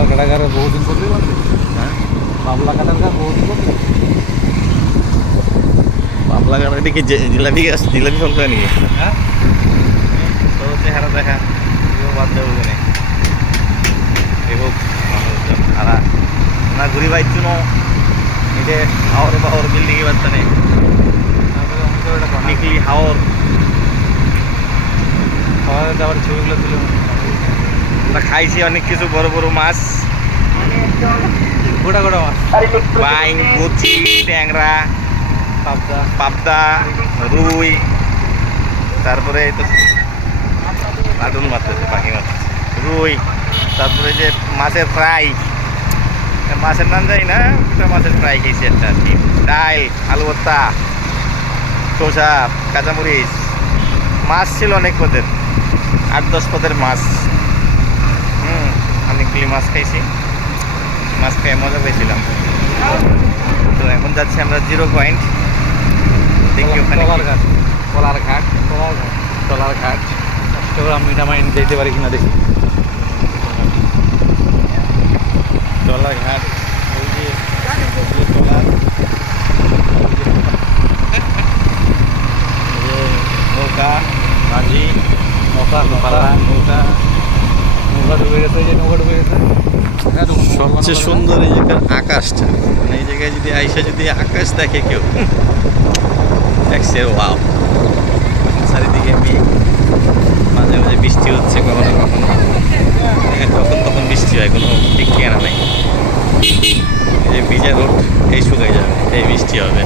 বাবলার কাটাগারে বহুদিন করলি বলতে হ্যাঁ বাবলা কাটাগার বহুদিন করলি বাবলা গান এদিকে জিলাপি গাছ জিলাপি ফল করে নাকি হ্যাঁ তো চেহারা দেখা এগুলো বাদ দেবো কেন এগুলো মানুষজন খারা না ঘুরি পাইছু ন এটা হাওর বাহর বিল্ডিং এ বাচ্চা নেই তারপরে অঙ্কের ওটা বানা নিকলি হাওর খাওয়া দাওয়ার ছবিগুলো তুলে আমরা খাইছি অনেক কিছু বড় বড় মাছ গোটা গোটা মাছ বাইং কচি ট্যাংরা পাবদা পাবদা রুই তারপরে এই তো লাডুন মাছ আছে পাখি মাছ আছে রুই তারপরে যে মাছের ফ্রাই মাছের নাম যাই না ওটা মাছের ফ্রাই খেয়েছি একটা আর কি ডাল আলু ভর্তা শসা কাঁচামরিচ মাছ ছিল অনেক পদের 8-10 পদের মাছ অনেকগুলি মাছ খাইছি মাছ খেয়ে মজা পেয়েছিলাম তো এখন যাচ্ছি আমরা 0 পয়েন্ট দেখি ওখানে কলার ঘাট কলার ঘাট কলার ঘাট কলার ঘাট চট্টগ্রাম মিঠামাইন যেতে পারি কিনা দেখি কলার ঘাট ওই যে কলার নৌকা মাঝি নৌকা নৌকা নৌকা নৌকা ডুবে গেছে যে নৌকা ডুবে গেছে সবচেয়ে সুন্দর এই জায়গার আকাশটা মানে এই জায়গায় যদি আইসা যদি আকাশ দেখে কেউ দেখছে ওয়াও চারিদিকে মেঘ মাঝে মাঝে বৃষ্টি হচ্ছে কখনো কখনো যখন তখন বৃষ্টি হয় কোনো ঠিক ঠিকানা নাই এই যে ভিজা রোড এই শুকাই যাবে এই বৃষ্টি হবে